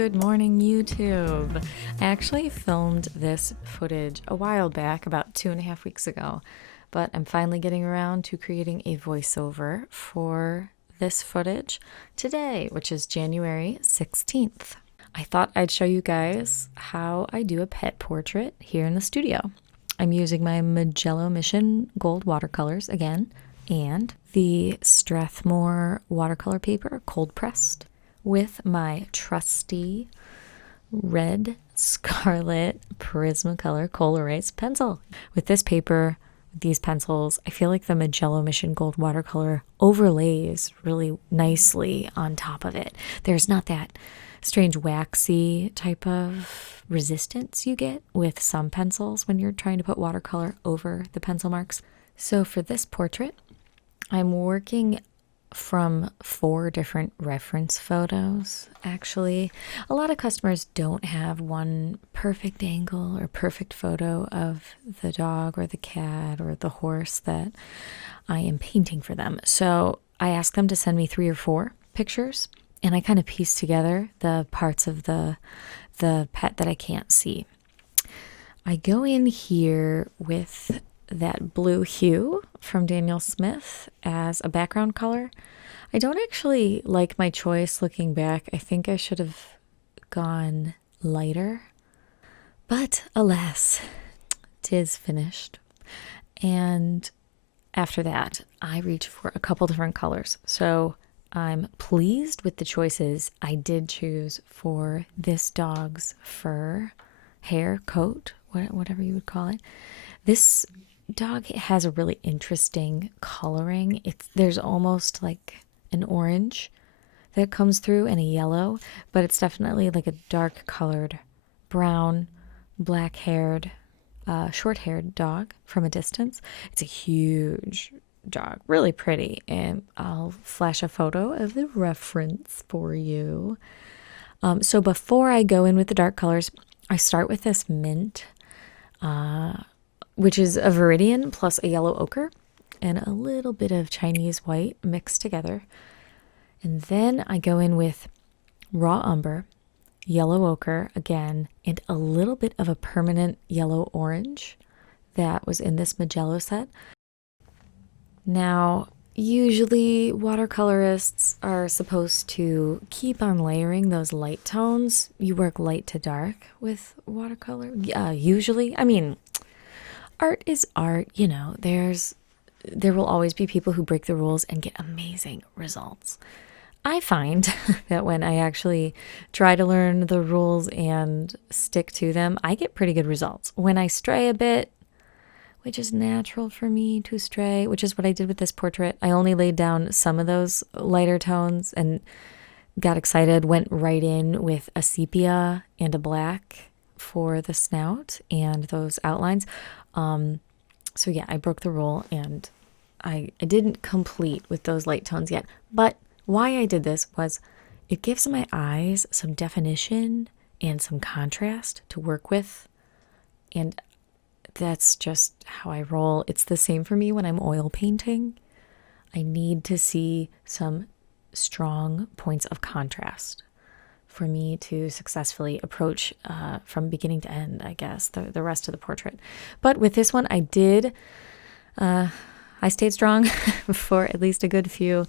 Good morning, YouTube. I actually filmed this footage a while back, about 2.5 weeks ago, but I'm finally getting around to creating a voiceover for this footage today, which is January 16th. I thought I'd show you guys how I do a pet portrait here in the studio. I'm using my Mijello Mission Gold watercolors again, and the Strathmore watercolor paper, cold pressed, with my trusty red Scarlet Prismacolor Kohl Erase pencil. With this paper, these pencils, I feel like the Mijello Mission Gold watercolor overlays really nicely on top of it. There's not that strange waxy type of resistance you get with some pencils when you're trying to put watercolor over the pencil marks. So for this portrait, I'm working from 4 different reference photos. Actually, a lot of customers don't have one perfect angle or perfect photo of the dog or the cat or the horse that I am painting for them. So I ask them to send me 3 or 4 pictures, and I kind of piece together the parts of the pet that I can't see. I go in here with that blue hue from Daniel Smith as a background color. I don't actually like my choice looking back. I think I should have gone lighter, but alas, 'tis finished. And after that, I reach for a couple different colors. So I'm pleased with the choices I did choose for this dog's fur, hair, coat, whatever you would call it. This dog has a really interesting coloring. There's almost like an orange that comes through and a yellow, but it's definitely like a dark colored brown, black haired, short haired dog from a distance. It's a huge dog, really pretty, and I'll flash a photo of the reference for you. So before I go in with the dark colors, I start with this mint, which is a viridian plus a yellow ochre and a little bit of Chinese white mixed together. And then I go in with raw umber, yellow ochre again, and a little bit of a permanent yellow orange that was in this Mijello set. Now, usually watercolorists are supposed to keep on layering those light tones. You work light to dark with watercolor. Usually, I mean, art is art, you know. There will always be people who break the rules and get amazing results. I find that when I actually try to learn the rules and stick to them, I get pretty good results. When I stray a bit, which is natural for me to stray, which is what I did with this portrait, I only laid down some of those lighter tones and got excited, went right in with a sepia and a black for the snout and those outlines. So yeah, I broke the rule and I didn't complete with those light tones yet. But why I did this was it gives my eyes some definition and some contrast to work with. And that's just how I roll. It's the same for me when I'm oil painting. I need to see some strong points of contrast for me to successfully approach from beginning to end, I guess, the rest of the portrait. But with this one, I stayed strong for at least a good few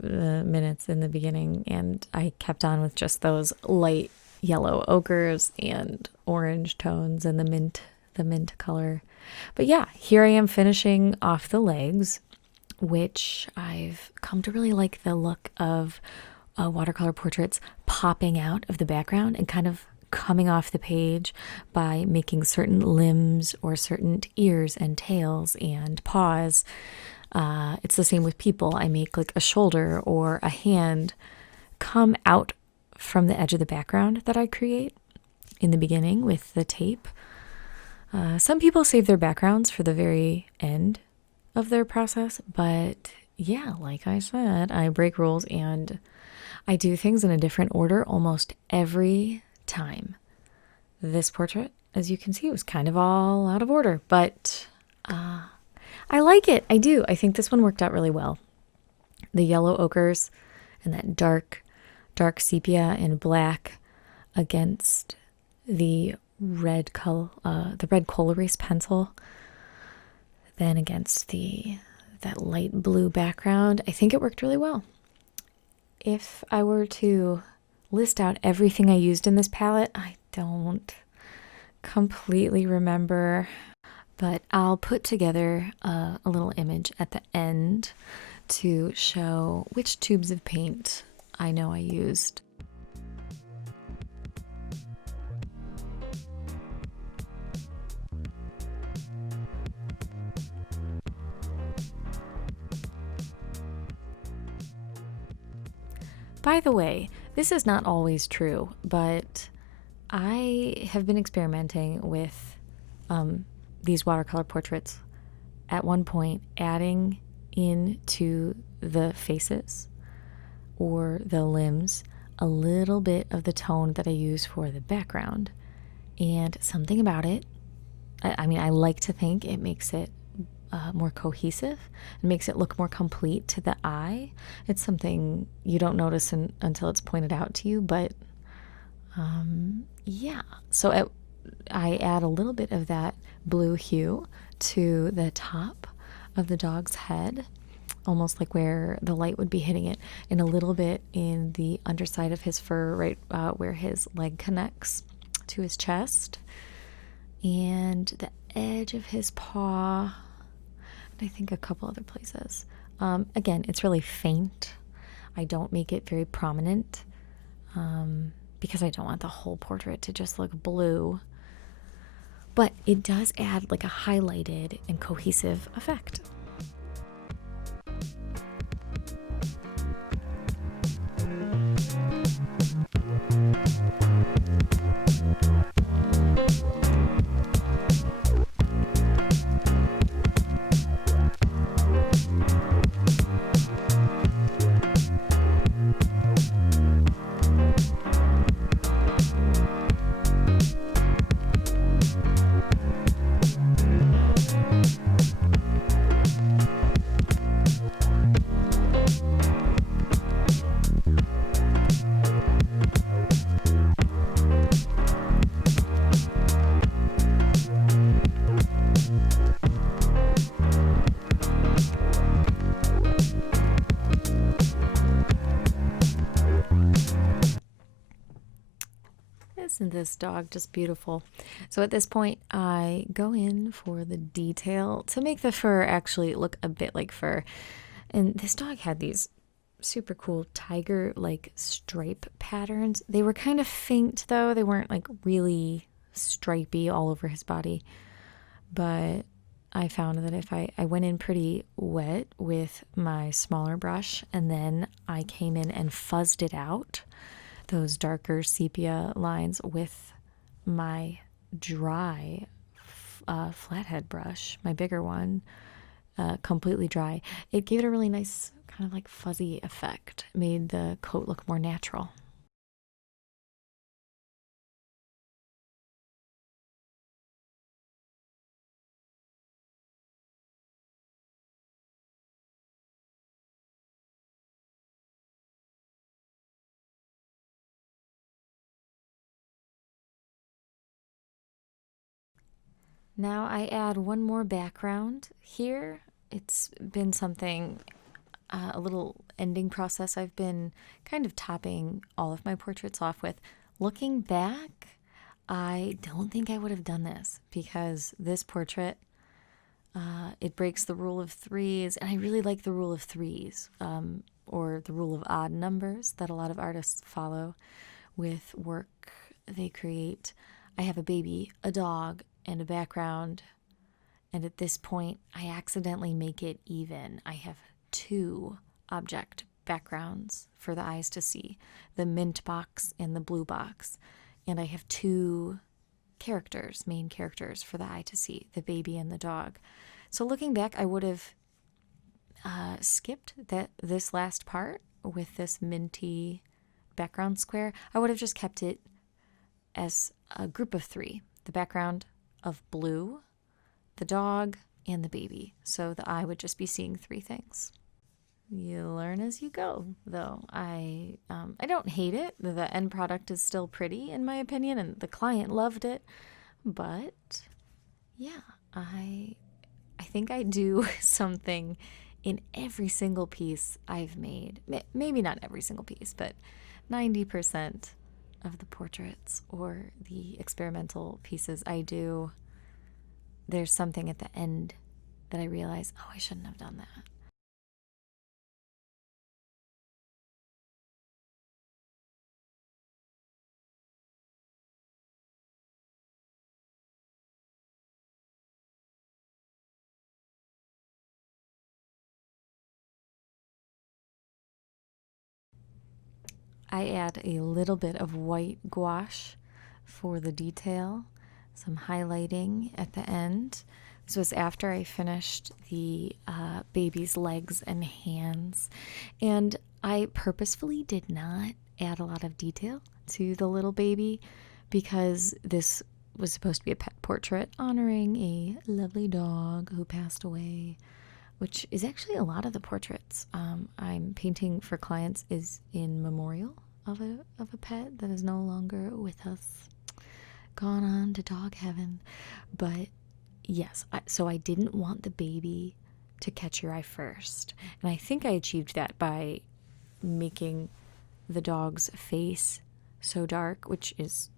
minutes in the beginning, and I kept on with just those light yellow ochres and orange tones and the mint color. But yeah, here I am finishing off the legs, which I've come to really like the look of watercolor portraits popping out of the background and kind of coming off the page by making certain limbs or certain ears and tails and paws. It's the same with people. I make like a shoulder or a hand come out from the edge of the background that I create in the beginning with the tape. Some people save their backgrounds for the very end of their process, but yeah, like I said, I break rules and I do things in a different order almost every time. This portrait, as you can see, was kind of all out of order, but I like it. I do. I think this one worked out really well. The yellow ochres and that dark dark sepia and black against the red coal erase pencil, then against that light blue background. I think it worked really well. If I were to list out everything I used in this palette, I don't completely remember, but I'll put together a little image at the end to show which tubes of paint I know I used. By the way, this is not always true, but I have been experimenting with these watercolor portraits. At one point, adding into the faces or the limbs a little bit of the tone that I use for the background. And something about it, I mean, I like to think it makes it more cohesive. It makes it look more complete to the eye. It's something you don't notice until it's pointed out to you, but yeah. So I add a little bit of that blue hue to the top of the dog's head, almost like where the light would be hitting it, and a little bit in the underside of his fur, right where his leg connects to his chest, and the edge of his paw, and I think a couple other places. Again, it's really faint. I don't make it very prominent because I don't want the whole portrait to just look blue. But it does add like a highlighted and cohesive effect. Isn't this dog just beautiful? So at this point, I go in for the detail to make the fur actually look a bit like fur. And this dog had these super cool tiger-like stripe patterns. They were kind of faint, though. They weren't like really stripy all over his body. But I found that if I went in pretty wet with my smaller brush, and then I came in and fuzzed it out, those darker sepia lines, with my dry flathead brush, my bigger one, completely dry, it gave it a really nice kind of like fuzzy effect. It made the coat look more natural. Now I add one more background here. It's been something, a little ending process I've been kind of topping all of my portraits off with. Looking back, I don't think I would have done this because this portrait, it breaks the rule of threes, and I really like the rule of threes, or the rule of odd numbers that a lot of artists follow with work they create. I have a baby, a dog, and a background, and at this point I accidentally make it even. I have two object backgrounds for the eyes to see, the mint box and the blue box, and I have two characters, main characters for the eye to see, the baby and the dog. So looking back, I would have skipped this last part with this minty background square. I would have just kept it as a group of three, the background of blue, the dog, and the baby. So the eye would just be seeing three things. You learn as you go, though. I don't hate it. The end product is still pretty, in my opinion, and the client loved it. But yeah, I think I do something in every single piece I've made. Maybe not every single piece, but 90% of the portraits or the experimental pieces I do, there's something at the end that I realize, oh, I shouldn't have done that. I add a little bit of white gouache for the detail, some highlighting at the end. This was after I finished the baby's legs and hands, and I purposefully did not add a lot of detail to the little baby because this was supposed to be a pet portrait honoring a lovely dog who passed away, which is actually a lot of the portraits I'm painting for clients is in memorial of a pet that is no longer with us, gone on to dog heaven. But yes, so I didn't want the baby to catch your eye first, and I think I achieved that by making the dog's face so dark, which is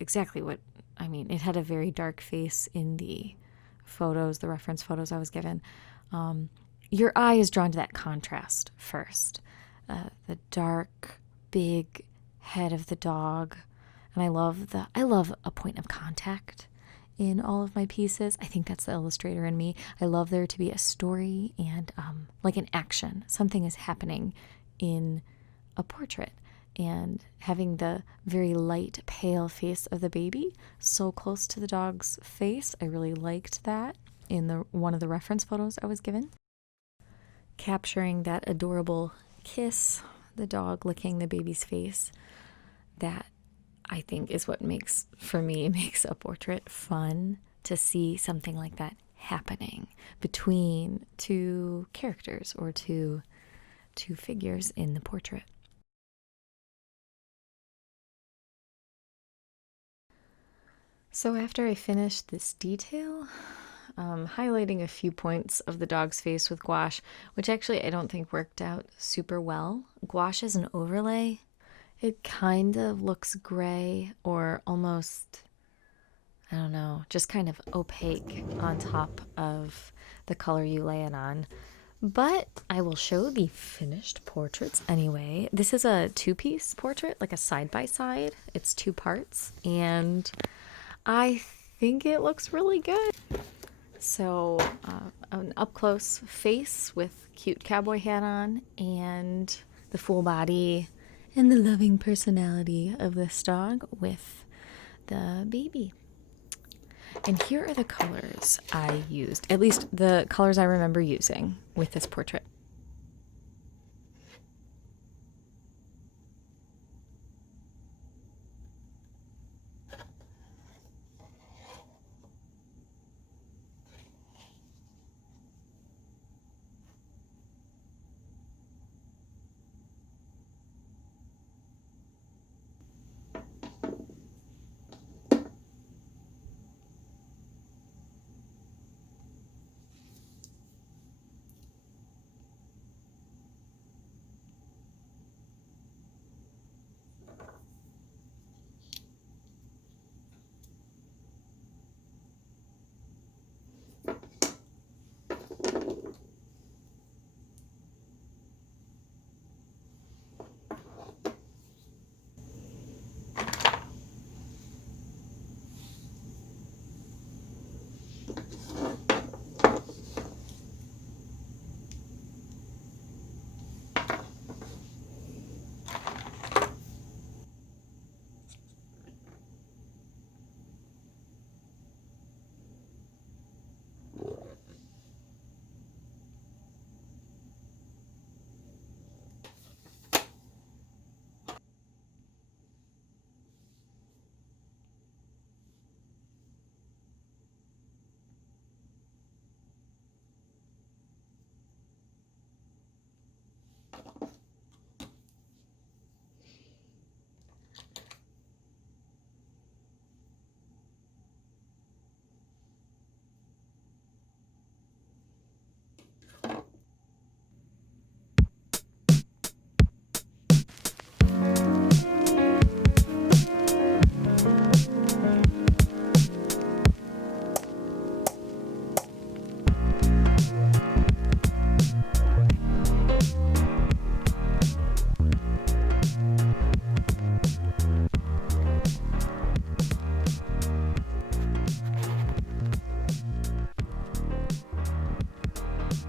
exactly what I mean. It had a very dark face in the photos, the reference photos I was given. Your eye is drawn to that contrast first. The dark, big head of the dog, and I love a point of contact in all of my pieces. I think that's the illustrator in me. I love there to be a story and like an action. Something is happening in a portrait, and having the very light, pale face of the baby so close to the dog's face, I really liked that in one of the reference photos I was given. Capturing that adorable kiss, the dog licking the baby's face, that I think is what makes a portrait fun, to see something like that happening between two characters or two figures in the portrait. So after I finished this detail, highlighting a few points of the dog's face with gouache, which actually I don't think worked out super well. Gouache as an overlay, it kind of looks gray or almost, I don't know, just kind of opaque on top of the color you lay it on. But I will show the finished portraits anyway. This is a two-piece portrait, like a side-by-side. It's 2 parts, and I think it looks really good. So an up-close face with cute cowboy hat on, and the full body and the loving personality of this dog with the baby. And here are the colors I used, at least the colors I remember using with this portrait.